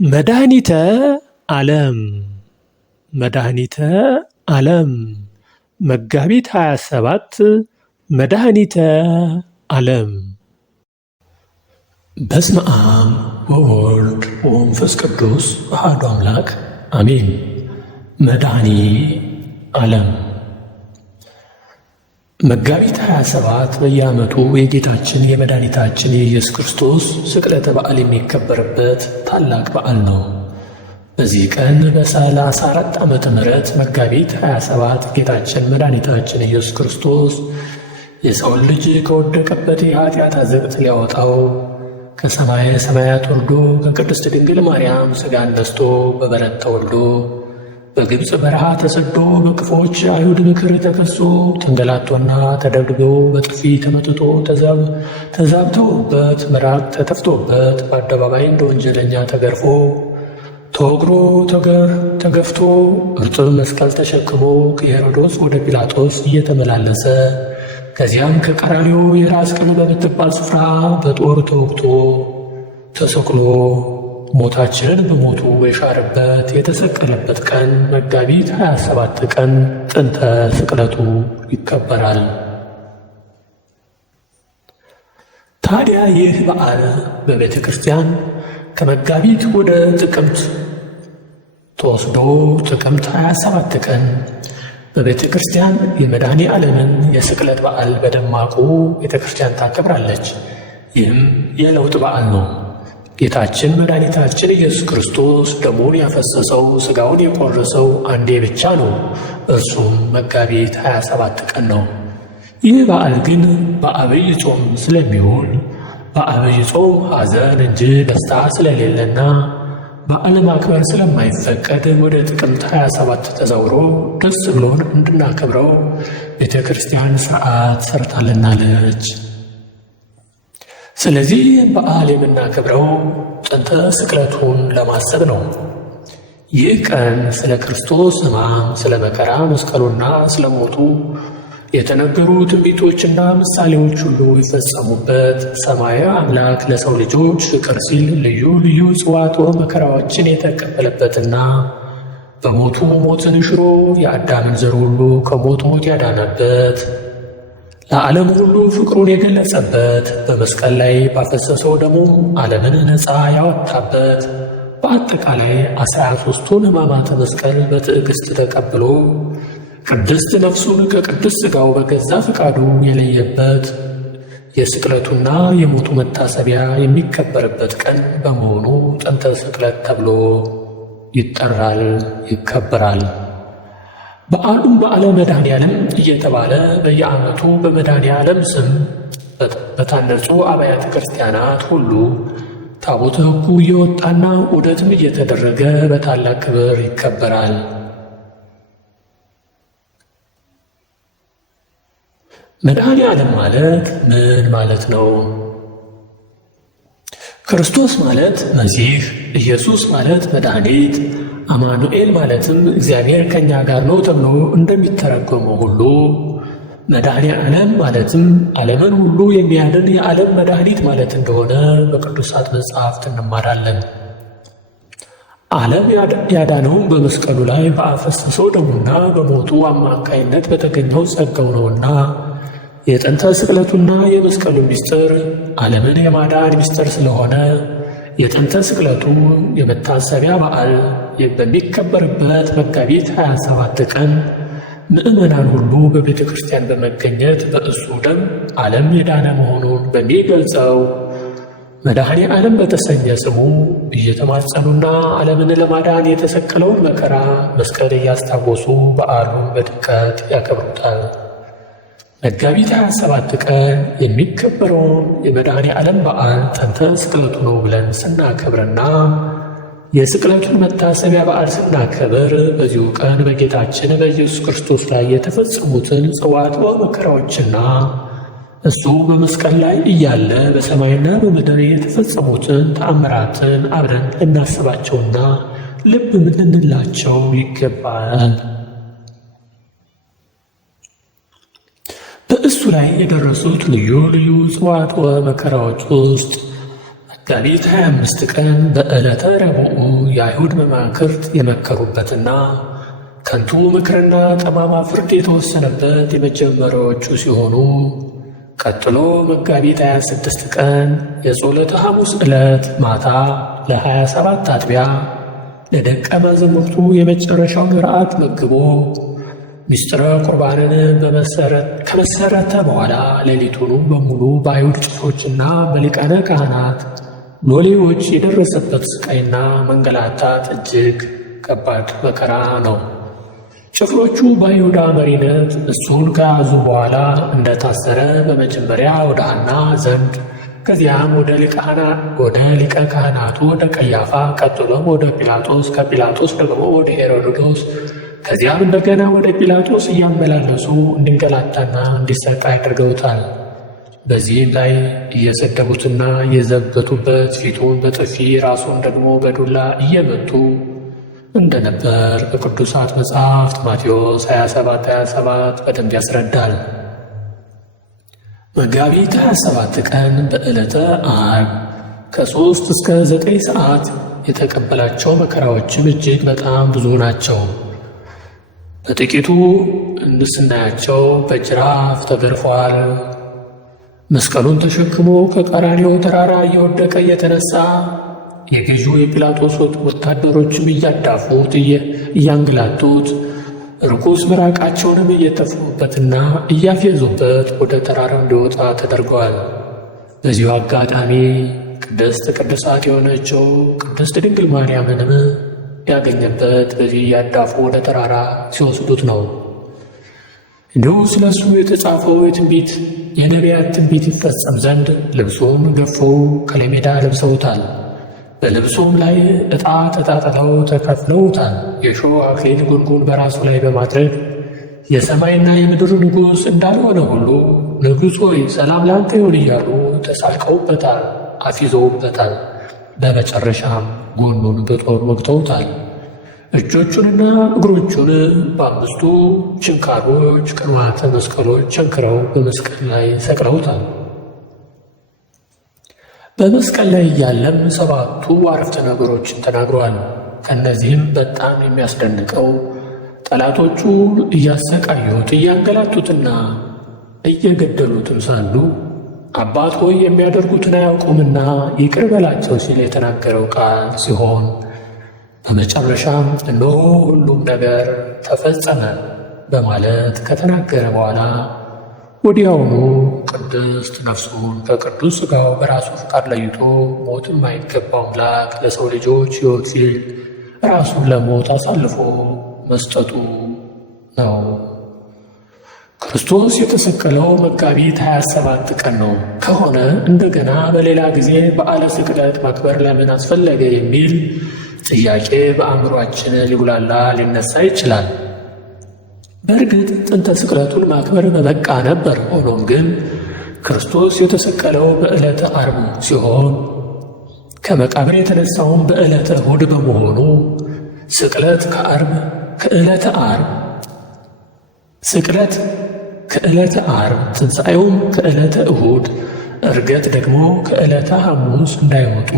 መድኃኒተ ዓለም መድኃኒተ ዓለም መጋቢት 27 መድኃኒተ ዓለም። በስመ አብ ወወልድ ወመንፈስ ቅዱስ አሐዱ አምላክ አሜን። መድኃኒ ዓለም መጋቢት 27 በየዓመቱ የጌታችን የመድኃኒታችን የኢየሱስ ክርስቶስ ስቅለተ በዓል የሚከበርበት ታላቅ በዓል ነው። በዚህ ቀን በ34 ዓመተ ምህረት መጋቢት 27 ጌታችን መድኃኒታችን ኢየሱስ ክርስቶስ የሰውን ልጅ ከወደቀበት የኃጢአት አዘቅት ሊያወጣው ከሰማየ ሰማያት ወርዶ ከቅድስት ድንግል ማርያም ሥጋን ነስቶ በበረት ተወልዶ በግብፅ በረሃ ተሰዶ በክፎች አይሁድ ምክር ተከሶ ተንገላቶና ተደብድቦ በጥፊ ተመትቶ ተዛብተውበት ምራቅ ተተፍቶበት በአደባባይ እንደ ወንጀለኛ ተገርፎ ተወግሮ ተገፍቶ እርጥብ መስቀል ተሸክሞ ከሄሮዶስ ወደ ጲላጦስ እየተመላለሰ ከዚያም ከቀራንዮ የራስ ቅል በምትባል ስፍራ በጦር ተወግቶ ተሰቅሎ ሞታችንን በሞቱ የሻረበት የተሰቀለበት ቀን መጋቢት 27 ቀን ጥንተ ስቅለቱ ይከበራል። ታዲያ ይህ በዓል በቤተ ክርስቲያን ከመጋቢት ወደ ጥቅምት ተወስዶ ጥቅምት 27 ቀን በቤተ ክርስቲያን የመድኃኔ ዓለምን የስቅለት በዓል በደማቁ ቤተ ክርስቲያን ታከብራለች። ይህም የለውጥ በዓል ነው። ጌታችን መድኃኒታችን ኢየሱስ ክርስቶስ ደሙን ያፈሰሰው ሥጋውን የቆረሰው አንዴ ብቻ ነው። እርሱም መጋቢት 27 ቀን ነው። ይህ በዓል ግን በአብይ ጾም ስለሚውል በአብይ ጾም ሐዘን እንጂ ደስታ ስለሌለና በዓል ማክበር ስለማይፈቀድ ወደ ጥቅምት 27 ተዛውሮ ደስ ብሎን እንድናከብረው ቤተ ክርስቲያን ሥርዓት ሰርታልናለች። ስለዚህ በዓል የምናከብረው ጥንተ ስቅለቱን ለማሰብ ነው። ይህ ቀን ስለ ክርስቶስ ሕማም፣ ስለ መከራ መስቀሉና ስለ ሞቱ የተነገሩ ትንቢቶችና ምሳሌዎች ሁሉ ይፈጸሙበት፣ ሰማያዊ አምላክ ለሰው ልጆች ፍቅር ሲል ልዩ ልዩ ጽዋትወ መከራዎችን የተቀበለበትና በሞቱ ሞትን ሽሮ የአዳምን ዘር ሁሉ ከሞት ሞት ያዳነበት ለዓለም ሁሉ ፍቅሩን የገለጸበት በመስቀል ላይ ባፈሰሰው ደሙም ዓለምን ነፃ ያወጣበት በአጠቃላይ 13ቱን ሕማማተ መስቀል በትዕግሥት ተቀብሎ ቅድስት ነፍሱን ከቅድስት ሥጋው በገዛ ፈቃዱ የለየበት የስቅለቱና የሞቱ መታሰቢያ የሚከበርበት ቀን በመሆኑ ጥንተ ስቅለት ተብሎ ይጠራል፣ ይከበራል። በዓሉም በዓለ መድኃኔ ዓለም እየተባለ በየዓመቱ በመድኃኔ ዓለም ስም በታነጹ አብያተ ክርስቲያናት ሁሉ ታቦተ ሕጉ እየወጣና ዑደትም እየተደረገ በታላቅ ክብር ይከበራል። መድኃኔ ዓለም ማለት ምን ማለት ነው? ክርስቶስ ማለት መሲህ፣ ኢየሱስ ማለት መድኃኒት፣ አማኑኤል ማለትም እግዚአብሔር ከእኛ ጋር ነው ተብሎ እንደሚተረጎመው ሁሉ መድኃኔ ዓለም ማለትም ዓለምን ሁሉ የሚያድን የዓለም መድኃኒት ማለት እንደሆነ በቅዱሳት መጻሕፍት እንማራለን። ዓለም ያዳነውን በመስቀሉ ላይ በአፈሰሰው ደሙና በሞቱ አማካይነት በተገኘው ጸጋው ነውና የጥንተ ስቅለቱና የመስቀሉ ምስጢር ዓለምን የማዳን ምስጢር ስለሆነ የጥንተ ስቅለቱ የመታሰቢያ በዓል በሚከበርበት መጋቢት 27 ቀን ምዕመናን ሁሉ በቤተ ክርስቲያን በመገኘት በእሱ ደም ዓለም የዳነ መሆኑን በሚገልጸው መድኃኔ ዓለም በተሰኘ ስሙ እየተማጸኑና ዓለምን ለማዳን የተሰቀለውን መከራ መስቀል እያስታወሱ በዓሉን በድምቀት ያከብሩታል። መጋቢት 27 ቀን የሚከበረውን የመድኃኔ ዓለም በዓል ጥንተ ስቅለቱ ነው ብለን ስናከብርና የስቅለቱን መታሰቢያ በዓል ስናከብር በዚሁ ቀን በጌታችን በኢየሱስ ክርስቶስ ላይ የተፈጸሙትን ጽዋትወ መከራዎችና እሱ በመስቀል ላይ እያለ በሰማይና በምድር የተፈጸሙትን ተአምራትን አብረን ልናስባቸውና ልብ ልንላቸው ይገባል። በእሱ ላይ የደረሱት ልዩ ልዩ ጽዋትወ መከራዎች ውስጥ መጋቢት 25 ቀን በዕለተ ረቡዕ የአይሁድ መማክርት የመከሩበትና ከንቱ ምክርና ጠማማ ፍርድ የተወሰነበት የመጀመሪያዎቹ ሲሆኑ ቀጥሎ መጋቢት 26 ቀን የጸሎተ ሐሙስ ዕለት ማታ ለ27 አጥቢያ ለደቀ መዛሙርቱ የመጨረሻውን ራት መግቦ ምስጢረ ቁርባንን ከመሰረተ በኋላ ሌሊቱን በሙሉ በአይሁድ ጭፍሮችና በሊቃነ ካህናት ሎሌዎች የደረሰበት ስቃይና መንገላታት እጅግ ከባድ መከራ ነው። ጭፍሮቹ በይሁዳ መሪነት እሱን ከያዙ በኋላ እንደታሰረ በመጀመሪያ ወደ ሐና ዘንድ ከዚያም ወደ ሊቀ ካህናቱ ወደ ቀያፋ ቀጥሎም ወደ ጲላጦስ ከጲላጦስ ደግሞ ወደ ሄሮድስ ከዚያም እንደገና ወደ ጲላጦስ እያመላለሱ እንዲንገላታና እንዲሰቃይ አድርገውታል። በዚህም ላይ እየሰደቡትና እየዘበቱበት ፊቱን በጥፊ ራሱን ደግሞ በዱላ እየመቱ እንደነበር በቅዱሳት መጻሕፍት ማቴዎስ 27 በደንብ ያስረዳል። መጋቢት 27 ቀን በዕለተ ዓርብ ከ3 እስከ 9 ሰዓት የተቀበላቸው መከራዎችም እጅግ በጣም ብዙ ናቸው። በጥቂቱ እንስናያቸው በጅራፍ ተገርፏል። መስቀሉን ተሸክሞ ከቀራንዮ ተራራ እየወደቀ እየተነሳ የገዢው የጲላጦስ ወታደሮችም እያዳፉት እያንገላቱት ርኩስ ምራቃቸውንም እየተፉበትና እያፌዙበት ወደ ተራራው እንዲወጣ ተደርገዋል። በዚሁ አጋጣሚ ቅድስት ቅዱሳት የሆነችው ቅድስት ድንግል ማርያምንም ያገኘበት በዚህ እያዳፉ ወደ ተራራ ሲወስዱት ነው። እንዲሁ ስለ እሱ የተጻፈው የነቢያት ትንቢት ይፈጸም ዘንድ ልብሱን ገፈው ከለሜዳ ለብሰውታል። በልብሱም ላይ ዕጣ ተጣጥለው ተከፍለውታል። የሾህ አክሊል ጉንጉን በራሱ ላይ በማድረግ የሰማይና የምድር ንጉሥ እንዳልሆነ ሁሉ ንጉሥ ሆይ ሰላም ላንተ ይሁን እያሉ ተሳልቀውበታል፣ አፊዘውበታል። በመጨረሻም ጎኑን በጦር ወግተውታል። እጆቹንና እግሮቹን በ5 ችንካሮች ቅንዋተ መስቀሎች ቸንክረው በመስቀል ላይ ሰቅለውታል። በመስቀል ላይ እያለም 7ቱ አረፍተ ነገሮችን ተናግረዋል። ከእነዚህም በጣም የሚያስደንቀው ጠላቶቹ እያሰቃዩት እያንገላቱትና እየገደሉትም ሳሉ አባት ሆይ የሚያደርጉትን አያውቁምና ይቅር በላቸው ሲል የተናገረው ቃል ሲሆን በመጨረሻም እነሆ ሁሉም ነገር ተፈጸመ በማለት ከተናገረ በኋላ ወዲያውኑ ቅድስት ነፍሱን ከቅዱስ ሥጋው በራሱ ፈቃድ ለይቶ ሞት የማይገባው አምላክ ለሰው ልጆች ሕይወት ሲል ራሱን ለሞት አሳልፎ መስጠቱ ነው። ክርስቶስ የተሰቀለው መጋቢት 27 ቀን ነው ከሆነ እንደገና በሌላ ጊዜ በዓለ ስቅለት ማክበር ለምን አስፈለገ የሚል ጥያቄ በአእምሯችን ሊጉላላ ሊነሳ ይችላል። በእርግጥ ጥንተ ስቅለቱን ማክበር በበቃ ነበር። ሆኖም ግን ክርስቶስ የተሰቀለው በዕለተ ዓርብ ሲሆን ከመቃብር የተነሳውን በዕለተ እሁድ በመሆኑ ስቅለት ከዕለተ ዓርብ ትንሣኤውም ከዕለተ እሁድ ዕርገት ደግሞ ከዕለተ ሐሙስ እንዳይወጡ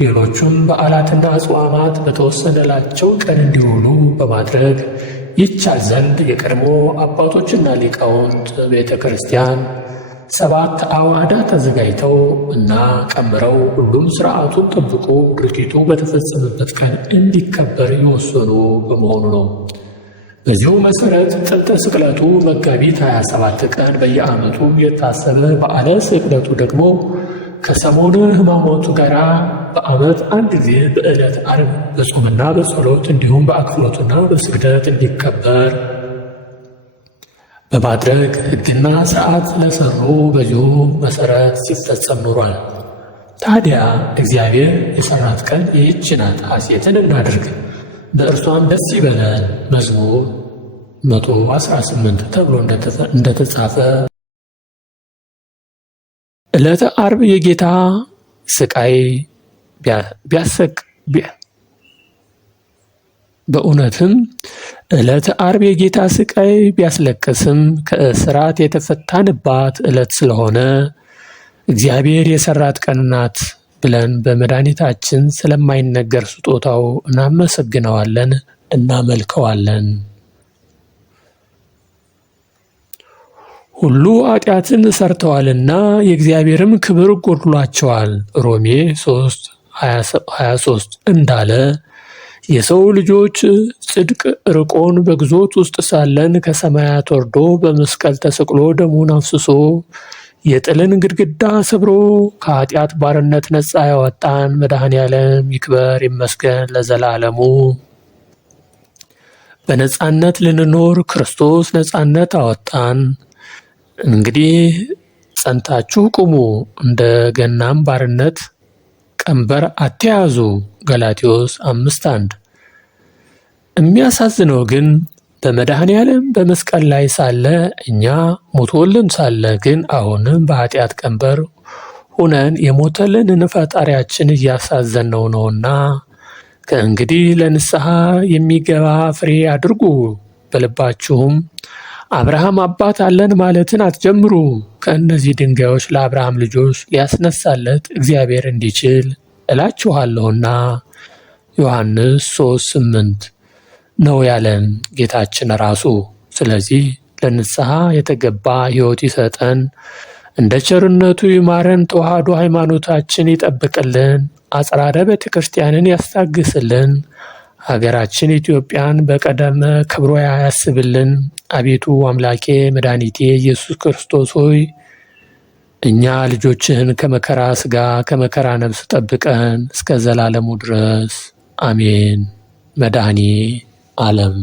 ሌሎቹም በዓላትና አጽዋማት በተወሰነላቸው ቀን እንዲውሉ በማድረግ ይቻል ዘንድ የቀድሞ አባቶችና ሊቃውንት ቤተ ክርስቲያን 7 አዕዋዳት ተዘጋጅተው እና ቀምረው ሁሉም ሥርዓቱን ጠብቆ ድርጊቱ በተፈጸመበት ቀን እንዲከበር የወሰኑ በመሆኑ ነው። በዚሁ መሠረት ጥንተ ስቅለቱ መጋቢት 27 ቀን በየዓመቱ የታሰበ በዓለ ስቅለቱ ደግሞ ከሰሞነ ሕማማቱ ጋር በዓመት አንድ ጊዜ በዕለተ ዓርብ በጾምና በጸሎት እንዲሁም በአክፍሎትና በስግደት እንዲከበር በማድረግ ሕግና ሥርዓት ለሠሩ በዚሁ መሠረት ሲፈጸም ኖሯል። ታዲያ እግዚአብሔር የሠራት ቀን ይህች ናት፣ ሐሴትን እናድርግ፣ በእርሷም ደስ ይበለን መዝሙር 118 ተብሎ እንደተጻፈ ዕለተ ዓርብ የጌታ ስቃይ በእውነትም ዕለተ ዓርብ የጌታ ስቃይ ቢያስለቅስም ከእስራት የተፈታንባት ዕለት ስለሆነ እግዚአብሔር የሠራት ቀን ናት ብለን በመድኃኒታችን ስለማይነገር ስጦታው እናመሰግነዋለን፣ እናመልከዋለን። ሁሉ ኃጢአትን ሰርተዋልና የእግዚአብሔርም ክብር ጎድሏቸዋል ሮሜ 3:23 እንዳለ የሰው ልጆች ጽድቅ ርቆን በግዞት ውስጥ ሳለን ከሰማያት ወርዶ በመስቀል ተሰቅሎ ደሙን አፍስሶ የጥልን ግድግዳ ሰብሮ ከኃጢአት ባርነት ነፃ ያወጣን መድኃኔዓለም ይክበር ይመስገን ለዘላለሙ። በነፃነት ልንኖር ክርስቶስ ነፃነት አወጣን። እንግዲህ ጸንታችሁ ቁሙ፣ እንደ ገናም ባርነት ቀንበር አትያዙ ገላትዮስ 5:1። የሚያሳዝነው ግን በመድኃኔዓለም በመስቀል ላይ ሳለ እኛ ሞቶልን ሳለ ግን አሁንም በኃጢአት ቀንበር ሁነን የሞተልንን ፈጣሪያችን እያሳዘንነው ነውና ከእንግዲህ ለንስሐ የሚገባ ፍሬ አድርጉ። በልባችሁም አብርሃም አባት አለን ማለትን አትጀምሩ። ከእነዚህ ድንጋዮች ለአብርሃም ልጆች ሊያስነሳለት እግዚአብሔር እንዲችል እላችኋለሁና ዮሐንስ 3:8 ነው ያለን ጌታችን ራሱ። ስለዚህ ለንስሐ የተገባ ሕይወት ይሰጠን፣ እንደ ቸርነቱ ይማረን፣ ተዋህዶ ሃይማኖታችን ይጠብቅልን፣ አጽራረ ቤተ ክርስቲያንን ያስታግስልን፣ ሀገራችን ኢትዮጵያን በቀደመ ክብሯ ያስብልን። አቤቱ አምላኬ መድኃኒቴ ኢየሱስ ክርስቶስ ሆይ እኛ ልጆችህን ከመከራ ሥጋ ከመከራ ነፍስ ጠብቀን እስከ ዘላለሙ ድረስ አሜን። መድኃኔ ዓለም